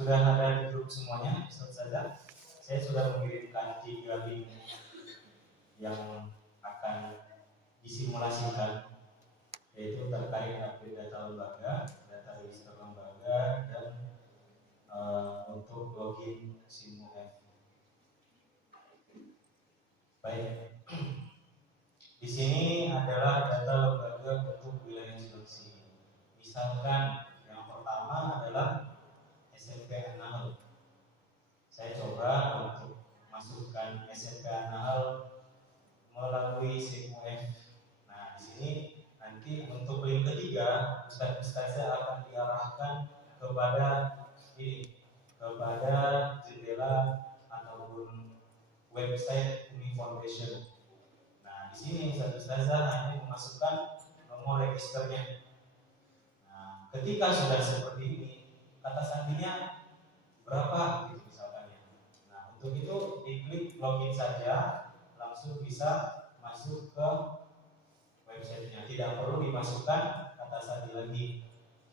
Sudah ada di grup semuanya, saja. Saya sudah mengirimkan 3 link yang akan disimulasikan, yaitu terkait update data lembaga, data register lembaga, dan untuk login SIMUF. Baik, di sini adalah data lembaga untuk wilayah Sulawesi. Misalkan yang pertama adalah SMP Anahal. Saya coba untuk masukkan SMP Anahal melalui SIMUF. Nah, di sini nanti untuk link ketiga, ustaz-ustaznya akan diarahkan kepada kepada jendela ataupun website Uni Foundation. Nah, di sini ustaz-ustazah hanya memasukkan nomor registernya. Nah, ketika sudah seperti ini, kata sandinya berapa gitu misalkan ya. Nah, untuk itu diklik login saja, langsung bisa masuk ke websitenya, tidak perlu dimasukkan kata sandi lagi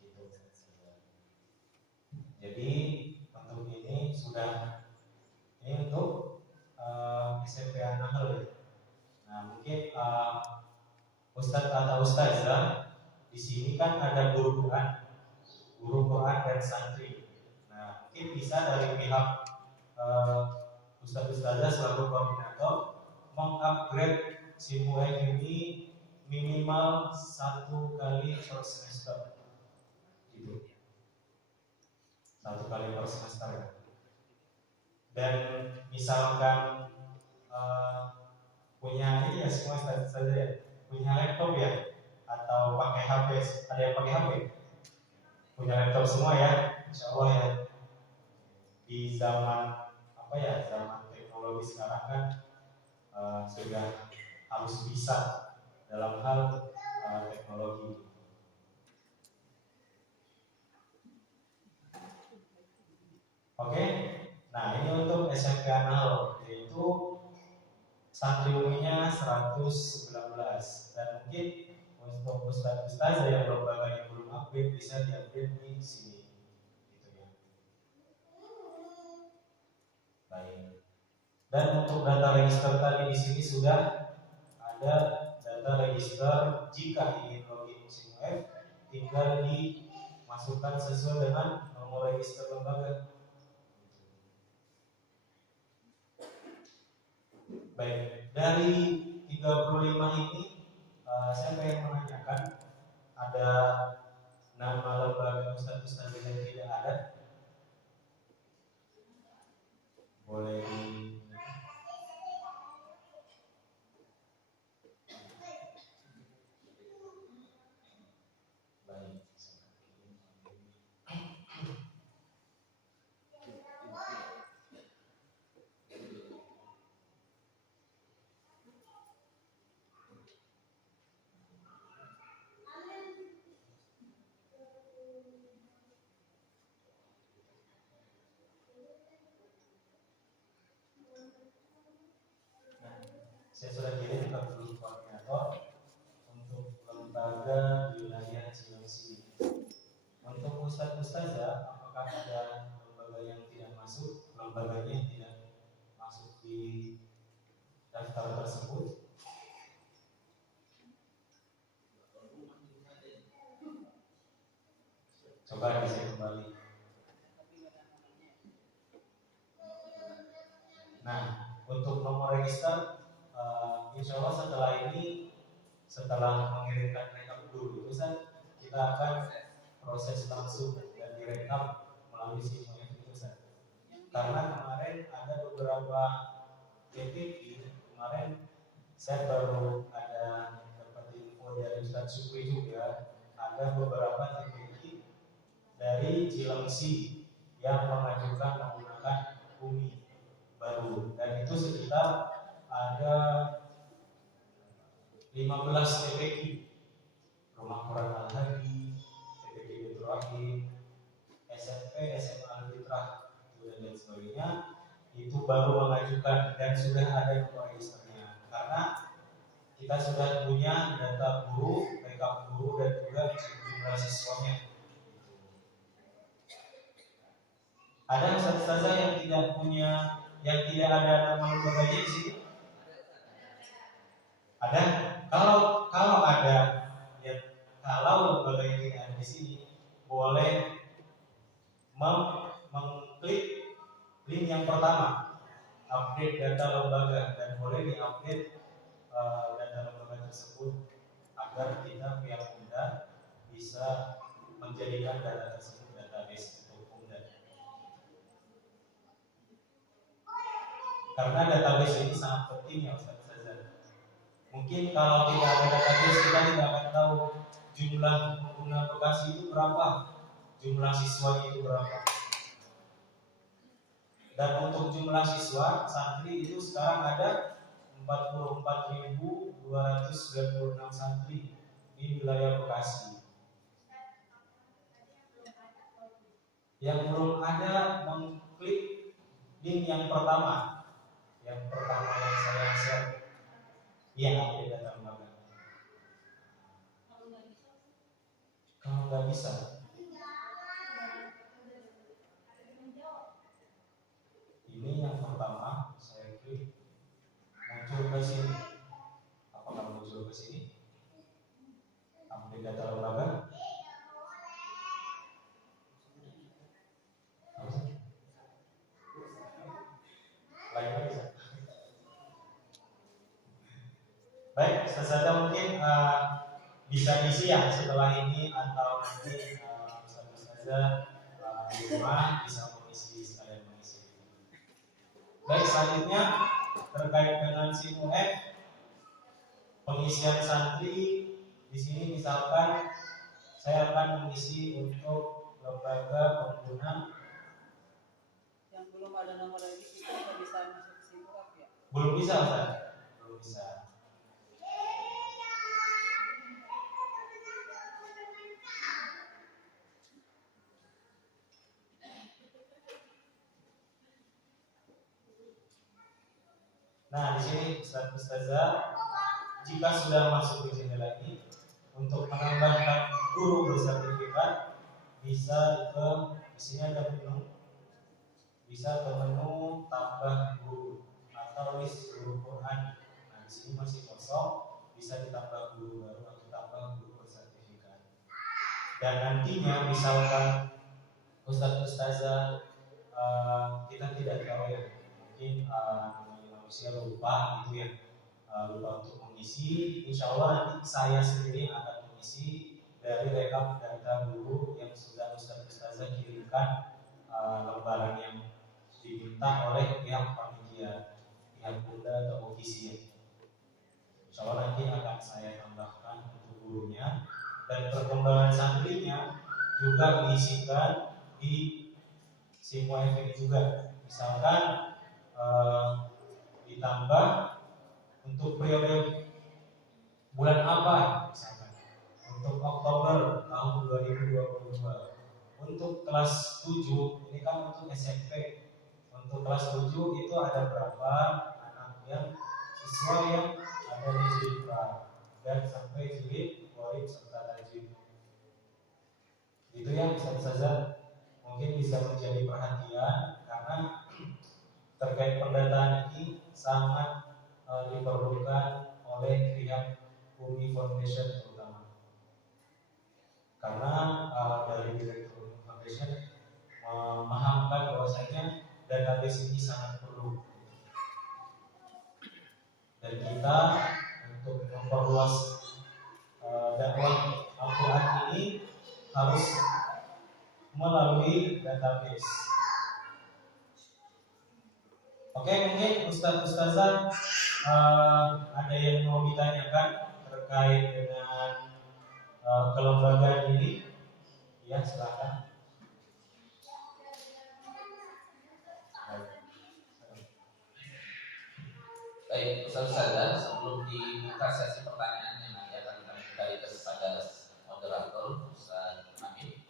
gitu. Jadi untuk ini sudah, ini untuk SMP Anahal ya. Nah, mungkin Ustadz atau Ustazah di sini kan ada guru Quran dan santri. Nah, mungkin bisa dari pihak Ustadz Ustazah selaku koordinator mengupgrade SIMUF ini minimal 1 kali per semester, gitu. 1 kali per semester ya. Dan misalkan punya ini ya semua saja ya, punya laptop ya, atau pakai HP, ada yang pakai HP, punya laptop semua ya, insya Allah ya. Di zaman zaman teknologi sekarang kan sudah harus bisa dalam hal teknologi. Oke, nah ini untuk SMP Anahal, yaitu santri uminya 119, dan mungkin untuk ustaz-ustazah yang lembaganya belum update bisa diupdate di sini, gitu ya. Baik. Dan untuk data register tadi di sini sudah ada data register. Jika ingin login SIMUF, tinggal dimasukkan sesuai dengan nomor register lembaga. Baik, dari 35 ini saya ingin menanyakan, ada nama lembaga ustaz-ustaz yang tidak ada? Boleh saya sudah kirim ke grup koordinator untuk lembaga wilayah Sulawesi. Untuk ustaz-ustazah, apakah ada lembaga yang tidak masuk, lembaganya yang tidak masuk di daftar tersebut? Coba bisa kembali. Nah, untuk nomor register, insya Allah setelah ini, setelah mengirimkan rekap dulu, kita akan proses langsung dan direkap melalui SIMUF itu saja. Karena kemarin ada beberapa titik, kemarin saya baru ada dapat info dari Ustadz Syukri juga, ada beberapa titik dari Cilengsi yang mengajukan menggunakan UMI baru, dan itu sekitar ada 15 TPQ, Rumah Quran Al-Hadi, TPQ Betul, SMP, SMA Al-Fitrah, dan lain sebagainya, itu baru mengajukan dan sudah ada nomor registernya. Karena kita sudah punya data guru, rekap guru, dan juga jumlah siswanya. Ada ustazah yang tidak punya, yang tidak ada nama lembaganya di sini? Ada? Kalau ada, ya kalau lembaganya tidak ada di sini, boleh mengklik link yang pertama, update data lembaga, dan boleh diupdate data lembaga tersebut agar kita pihak Bunda bisa menjadikan data tersebut database untuk Bunda. Karena database ini sangat penting ya Ustaz Ustazah. Mungkin kalau tidak ada database kita tidak akan tahu jumlah pengguna Bekasi itu berapa, jumlah siswa itu berapa. Dan untuk jumlah siswa santri itu sekarang ada 44.296 santri di wilayah Bekasi. Yang belum ada mengklik link yang pertama yang saya share, ya update data lembaga. Kalau nggak bisa, ini yang pertama saya klik muncul ke sini. Apakah muncul ke sini? Update data lembaga. Lainnya bisa. Baik, sesaja mungkin bisa diisi ya setelah ini atau nanti ustazah di rumah bisa mengisi sekalian mengisi. Baik, selanjutnya terkait dengan SIMUF pengisian santri di sini misalkan saya akan mengisi untuk lembaga pengguna yang belum ada nomor registrasi kita bisa masuk SIMUF ya? Belum bisa Ustaz, belum bisa. Nah, di sini Ustazah, jika sudah masuk di sini lagi, untuk menambahkan guru bersertifikat bisa ke di sini ada menu, bisa ke menu tambah guru atau list guru Quran. Nah, di sini masih kosong, bisa ditambah guru baru atau tambah guru bersertifikat. Dan nantinya misalkan Ustazah kita tidak tahu ya, mungkin manusia lupa gitu ya, lupa untuk mengisi. Insya Allah nanti saya sendiri akan mengisi dari rekap data guru yang sudah Ustazah kirimkan lembaran yang diminta oleh pihak panitia, pihak Bunda atau ofisi. Insya Allah nanti akan saya tambahkan untuk gurunya, dan perkembangan santrinya juga diisikan di SIMUF ini juga. Misalkan ditambah untuk periode bulan apa, misalkan untuk Oktober tahun 2022 untuk kelas 7, ini kan untuk SMP. Untuk kelas 7 itu ada berapa anak yang siswa yang ada di jilid pra dan sampai jilid warid serta tajwid. Itu yang Ustazah mungkin bisa menjadi perhatian, karena terkait pendataan ini sangat diperlukan oleh pihak Umi Foundation terutama, karena dari Direktur Umi Foundation memahamkan bahwasanya database ini sangat perlu, dan kita untuk memperluas dakwah Al-Quran ini harus melalui database. Oke, mungkin Ustazah ada yang mau ditanyakan terkait dengan kelembagaan ini? Ya, silakan. Baik, Ustazah, sebelum dibuka sesi pertanyaan yang nanti akan kami berikan kepada moderator Ustaz Amin,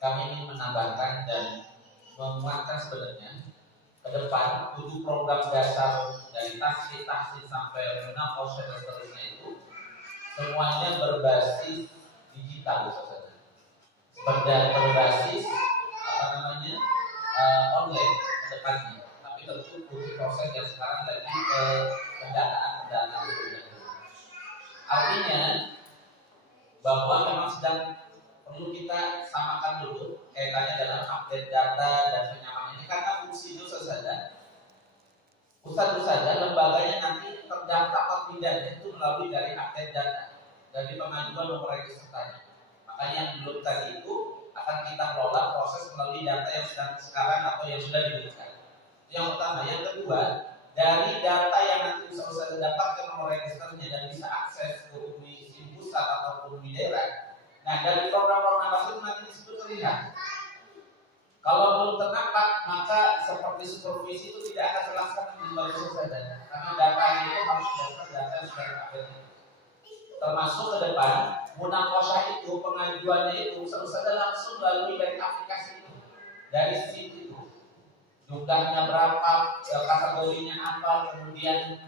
kami ingin menambahkan dan menguatkan sebenarnya ke depan 7 program dasar dari tahsil sampai menafos dan seterusnya itu semuanya berbasis digital, Ustazah. Berbasis online ke depannya, tapi tentu butuh proses yang sekarang lagi pendataan. Artinya bahwa memang sedang perlu kita samakan dulu kaitannya dalam update data dan penyamaan ini, karena fungsinya saja lembaganya nanti terdaftar atau tidaknya itu melalui dari update data, dari pengajuan nomor register tadi. Makanya yang belum tadi itu akan kita kelola proses melalui data yang sedang sekarang atau yang sudah diberikan. Yang pertama. Yang kedua, dari data yang nanti bisa dapatkan nomor registernya dan bisa akses ke UMI pusat ataupun UMI daerah. Nah, dari program-program itu nanti disebut terlihat. Kalau belum terdampak, maka seperti supervisi itu tidak akan terlaksana di luar saja, karena data itu harus berdasarkan data yang sudah terupdate. Termasuk ke depan, munakosah itu pengajuannya itu saja langsung melalui dari aplikasi itu, dari SIM itu. Jumlahnya berapa, kategorinya apa, kemudian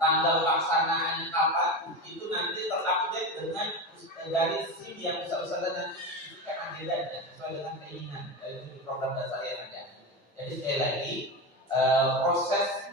tanggal pelaksanaannya kapan, itu nanti terupdate dengan dari SIM yang bisa nanti kan agendanya sesuai dengan keinginan dari program dasar yang ada. Jadi sekali lagi proses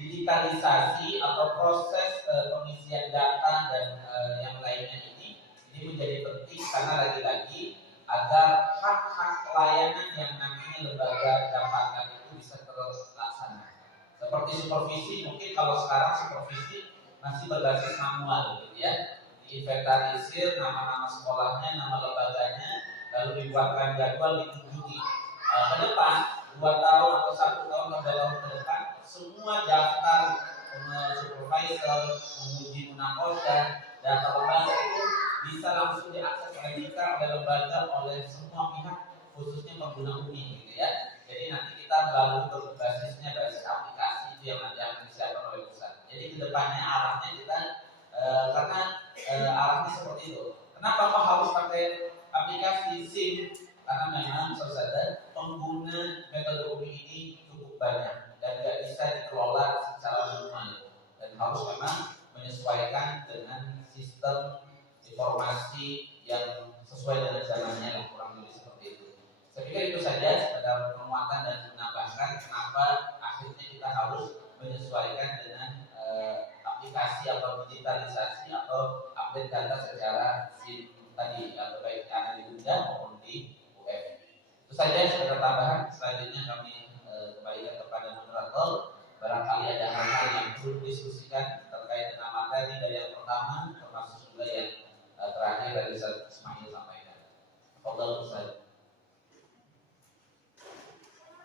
digitalisasi atau proses pengisian data dan yang lainnya ini menjadi penting, karena lagi-lagi agar hak-hak pelayanan yang namanya lembaga dapatkan itu bisa terlaksana. Seperti supervisi, mungkin kalau sekarang supervisi masih berbasis manual gitu ya. Diinventarisir nama-nama sekolahnya, nama lembaganya, lalu dibuatkan jadwal dikunjungi. Ke depan 2 tahun atau 1 tahun atau 2 tahun ke depan, semua daftar supervisor, menguji munakosah, data lembaga itu bisa langsung diakses oleh kita, oleh lembaga, oleh semua pihak, khususnya pengguna UMI gitu ya. Jadi nanti kita baru berbasisnya basis aplikasi itu yang nanti akan disiapkan oleh pusat. Jadi kedepannya arahnya kita karena arahnya seperti itu. Kenapa kok harus pakai aplikasi SIM? Karena memang saudara pengguna metode UMI ini cukup banyak dan tidak bisa dikelola secara manual, dan harus memang menyesuaikan dengan sistem informasi yang sesuai dengan zamannya, kurang lebih seperti itu. Saya pikir itu saja sekedar penguatan dan menambahkan kenapa akhirnya kita harus menyesuaikan dengan aplikasi atau digitalisasi atau update data secara SIM tadi, atau baik yang di Bunda maupun di UF. Itu saja sekedar tambahan. Selanjutnya kami kembalikan kepada moderator. Barangkali ada hal-hal yang perlu diskusikan terkait dengan materi dari yang pertama, termasuk juga yang terakhir dari Ustaz Ismail sampaikan. Fadhal Ustaz.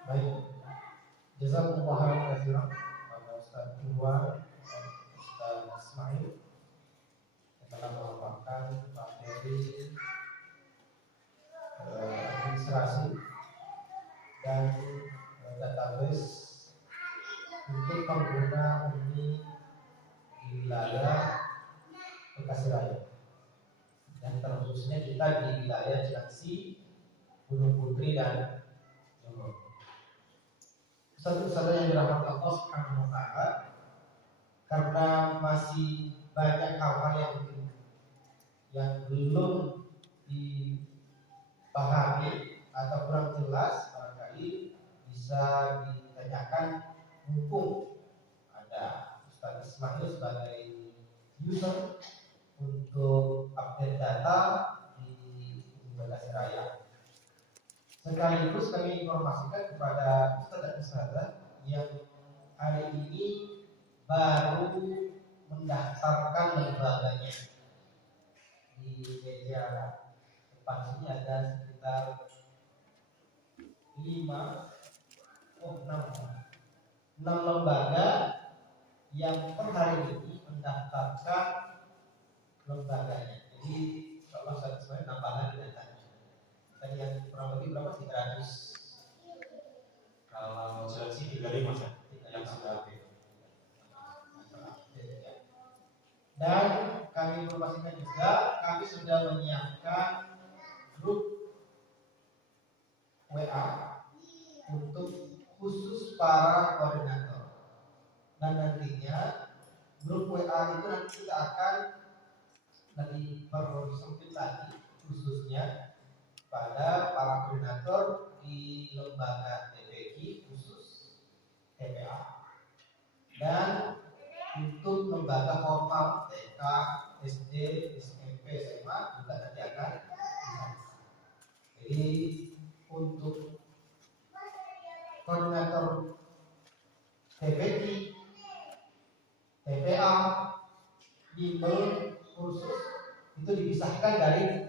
Baik, jazakumullah khairan kepada Ustaz Anwar dan Ustaz Ismail yang telah memaparkan materi administrasi dan database untuk pengguna UMI di wilayah Bekasi Raya, dan terkhususnya kita di wilayah Cilengsi, Gunung Putri dan Jember. Ustaz-ustaz yang dirahmati Allah Subhanahu wa taala, karena masih banyak hal-hal yang belum dipahami atau kurang jelas, barangkali bisa ditanyakan mumpung ada Ustaz Ismail sebagai user untuk update data di Bekasi Raya. Sekaligus kami informasikan kepada Ustaz dan Ustazah yang hari ini baru mendaftarkan lembaganya. Di meja depan sini ada sekitar 6 lembaga yang per hari ini mendaftarkan lembaganya. Jadi kalau saya sebenarnya nambah lagi datanya. Tadi yang kurang lebih berapa? 300. Kalau seleksi 35 ya, yang sudah aktif. Dan kami informasikan juga, kami sudah menyiapkan grup WA untuk khusus para koordinator. Dan nantinya grup WA itu nanti kita akan dari baru sempit tadi khususnya pada para koordinator di lembaga TPI khusus TPA, dan untuk lembaga formal TK, SD, SMP, SMA juga nanti akan disamakan. Jadi untuk koordinator TPI, TPA, bimbel khusus itu dipisahkan dari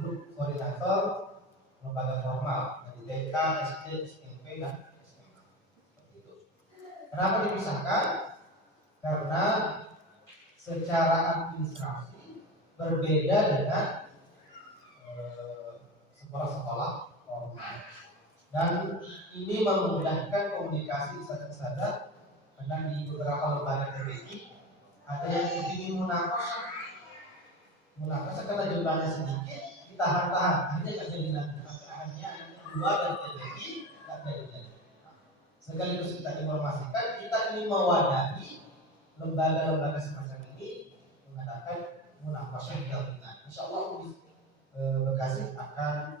grup koordinator lembaga formal dari TK, SD, SMP, dan SMA. Seperti itu. Kenapa dipisahkan? Karena secara administrasi berbeda dengan sekolah-sekolah formal, dan ini memudahkan komunikasi ustadz-ustadzah. Karena di beberapa lembaga TPI ada yang ingin munakasah karena jumlahnya sedikit, ditahan-tahan, akhirnya nggak jadi nanti. Akhirnya dua dari TPI nggak jadi. Sekaligus kita informasikan, kita ingin mewadahi lembaga-lembaga semacam ini mengadakan munakasah gabungan. Insya Allah Bekasi akan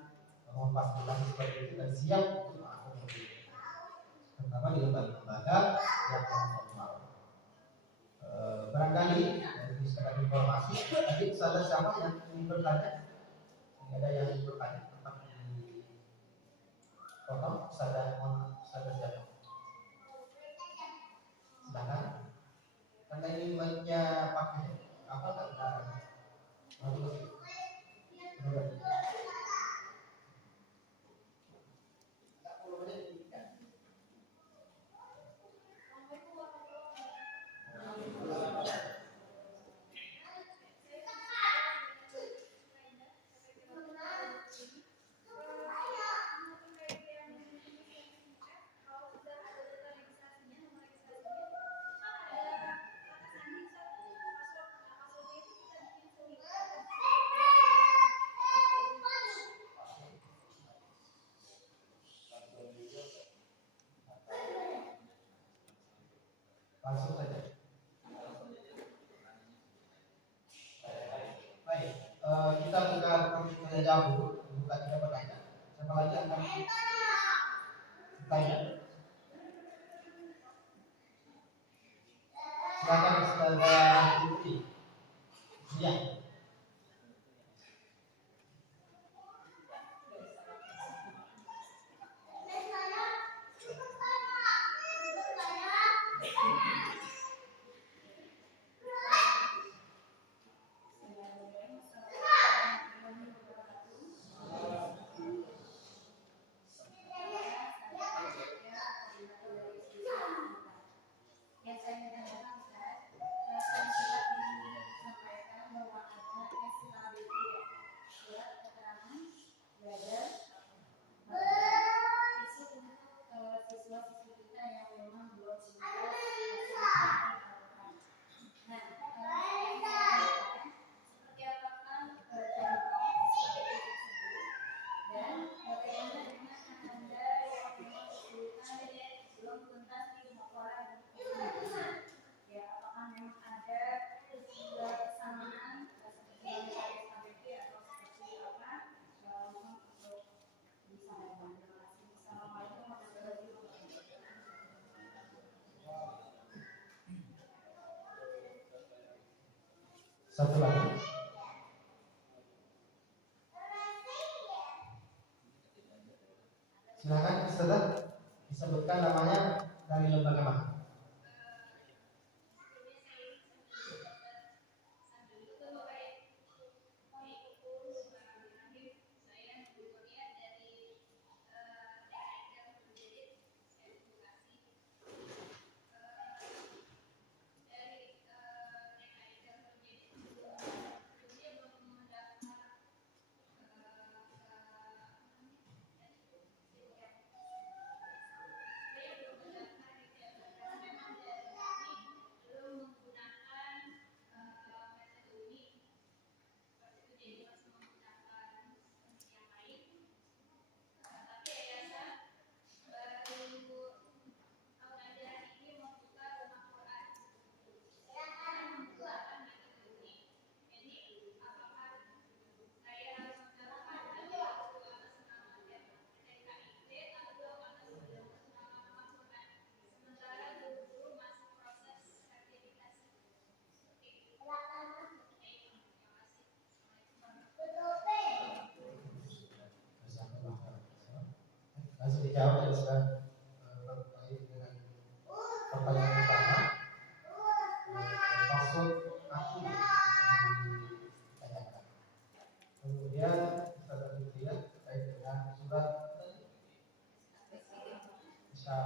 memfasilitasi seperti itu dan siap untuk mengakomodir, terutama di lembaga-lembaga yang formal. Barangkali dari sekedar informasi, tadi ada siapa yang ingin bertanya? Ada yang ingin bertanya tentang di potong? Ada siapa? Silakan. Karena ini mic-nya pakai apa tak ada? Langsung saja. Baik, kita buka pertanyaan jawab dulu. Buka tiga pertanyaan. Siapa lagi akan bertanya? Silakan saudara Putri. Ya. Satu lagi. Silakan Ustazah disebutkan namanya dari lembaga mana? jawab yang sudah terkait dengan pertanyaan utama. Maksud aku ditanyakan. Kemudian Ustaz Fitria terkait dengan surat Isya.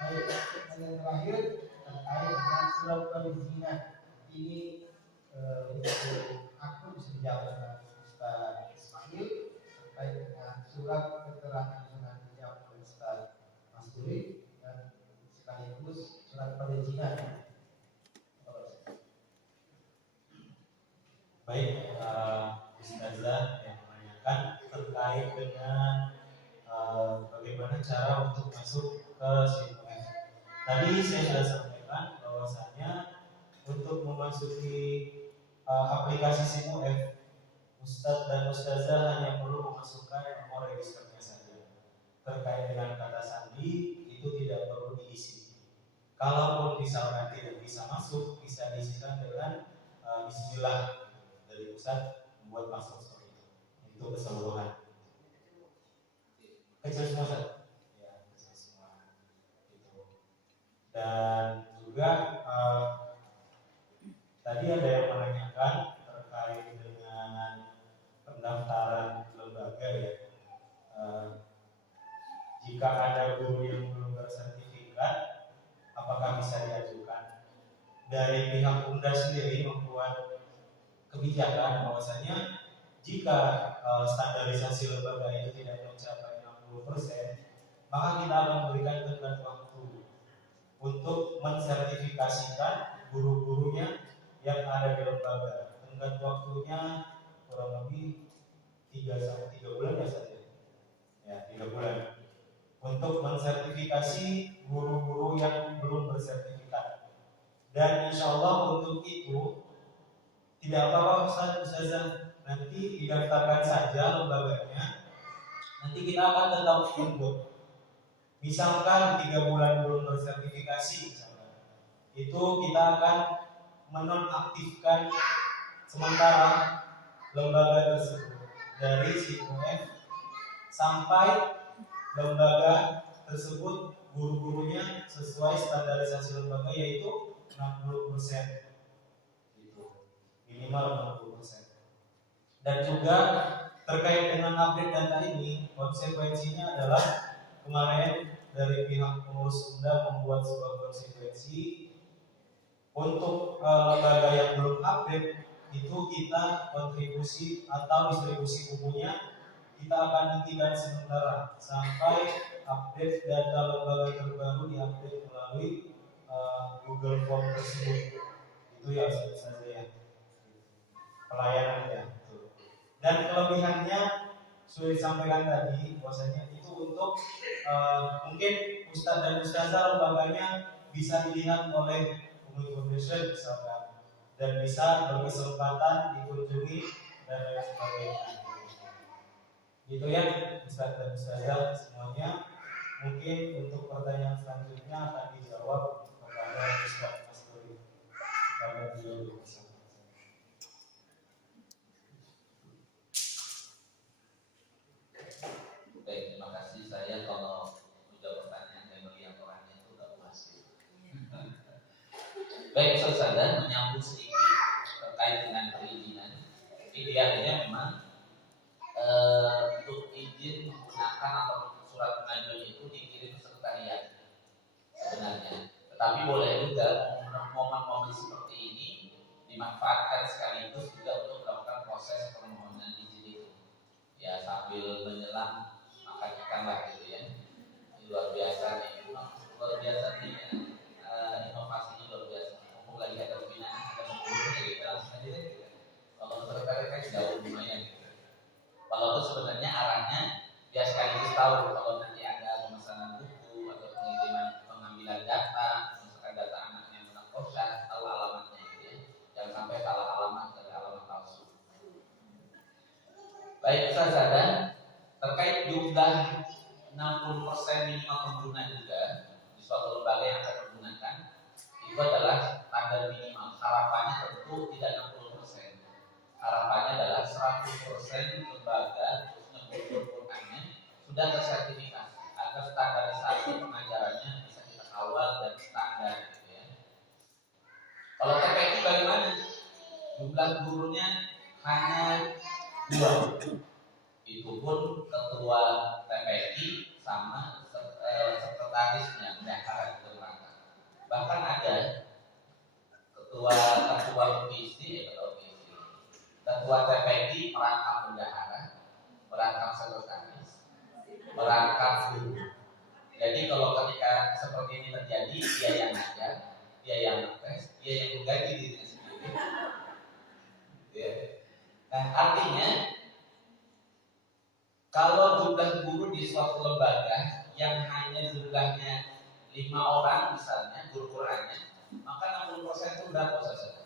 Baik, yang terakhir terkait dengan surat perizinan ini aku bisa dijawab dengan Ustaz Ismail terkait dengan surat keterangan yang dijawab oleh Ustaz Masuri dan sekaligus surat perizinan. Baik, Ustazah yang menanyakan terkait dengan bagaimana cara untuk masuk ke SIMUF. Tadi saya sudah sampaikan bahwasanya untuk memasuki aplikasi SIMUF, Ustadz dan Ustazah hanya perlu memasukkan nomor registernya saja. Terkait dengan kata sandi itu tidak perlu diisi. Kalaupun misalkan tidak bisa masuk, bisa diisikan dengan Bismillah dari Ustadz membuat masuk seperti itu. Itu keseluruhan. Kecil semua Ustaz? Ya, kecil semua. Gitu. Dan juga tadi ada yang menanyakan terkait dengan pendaftaran lembaga ya. Jika ada guru yang belum bersertifikat, apakah bisa diajukan? Dari pihak Unda sendiri membuat kebijakan bahwasanya jika standarisasi lembaga itu tidak mencapai 60%, maka kita akan memberikan tenggat waktu untuk mensertifikasikan guru-gurunya yang ada di lembaga. Tenggat waktunya kurang lebih 3 bulan ya saja. Ya, 3 bulan. Untuk mensertifikasi guru-guru yang belum bersertifikat. Dan insya Allah untuk itu tidak apa-apa Ustazah, nanti didaftarkan saja lembaganya. Nanti kita akan tetap input. Misalkan 3 bulan belum bersertifikasi, misalkan, itu kita akan menonaktifkan sementara lembaga tersebut dari SIMUF sampai lembaga tersebut guru-gurunya sesuai standarisasi lembaga yaitu 60%, gitu. Minimal 60%. Dan juga terkait dengan update data ini, konsekuensinya adalah kemarin dari pihak pengurus Unda membuat sebuah konsekuensi untuk lembaga yang belum update itu kita kontribusi atau distribusi bukunya kita akan hentikan sementara sampai update data lembaga terbaru diupdate melalui Google Form tersebut. Itu ya saja ya pelayanannya. Dan kelebihannya sudah disampaikan tadi bahwasanya itu untuk mungkin Ustadz dan Ustazah lembaganya bisa dilihat oleh Community Foundation misalkan dan bisa berkesempatan dikunjungi dan lain sebagainya. Gitu ya Ustadz dan Ustazah semuanya. Mungkin untuk pertanyaan selanjutnya akan dijawab kepada Ustadz Masuri. Kepada beliau. Baik, terima kasih. Saya kalau sudah pertanyaan dan melihat orangnya itu nggak puas. Baik, saudara menyambut sedikit terkait dengan perizinan. Idealnya memang untuk izin menggunakan atau surat pengajuan itu dikirim ke sekretariat sebenarnya. Tetapi boleh juga momen-momen seperti ini dimanfaatkan sekaligus juga untuk melakukan proses permohonan izin itu. Ya sambil menyelam makan ikan lah gitu ya. Ini luar biasa nih, luar biasa nih ya. Inovasinya luar biasa. Mumpung lagi ada pembinaan, ada pembinaan gitu langsung aja deh. Kalau sekretariat kan jauh lumayan. Gitu. Kalau itu sebenarnya arahnya biar sekaligus tahu kalau nanti ada pemesanan buku atau pengiriman pengambilan data, misalkan data anaknya menang kosan, tahu alamatnya gitu ya. Jangan sampai salah alamat dari alamat palsu. Baik, saudara, terkait jumlah 60% minimal pengguna juga di suatu lembaga yang akan menggunakan itu adalah standar minimal. Harapannya tentu tidak 60%. Harapannya adalah 100% lembaga jumlah gurunya hanya 2. Itu pun ketua TPI sama sekretarisnya bendahara itu merangkap. Bahkan ada ketua TPI merangkap bendahara, merangkap sekretaris, merangkap guru. Jadi kalau ketika seperti ini terjadi, dia yang ngajar, dia yang ngetes, dia yang menggaji dirinya sendiri. Ya. Nah, artinya kalau jumlah guru di suatu lembaga yang hanya jumlahnya 5 orang misalnya guru Qurannya, maka 60% itu berapa Ustaz?